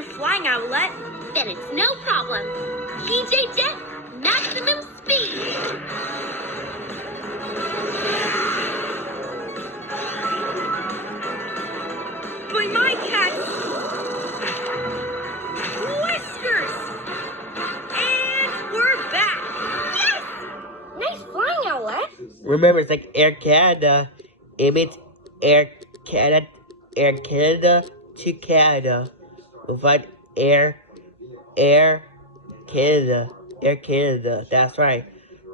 your flying outlet. Then it's no problem. PJ Jet, maximum speed. But my cat's whiskers! And we're back! Yes! Nice flying outlet. Remember, it's like Air Canada. It means Air Canada to Canada. Without Air Canada. That's right.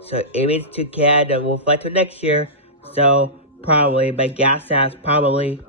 So it means to Canada. We'll fly to next year. So probably, my gas ass probably.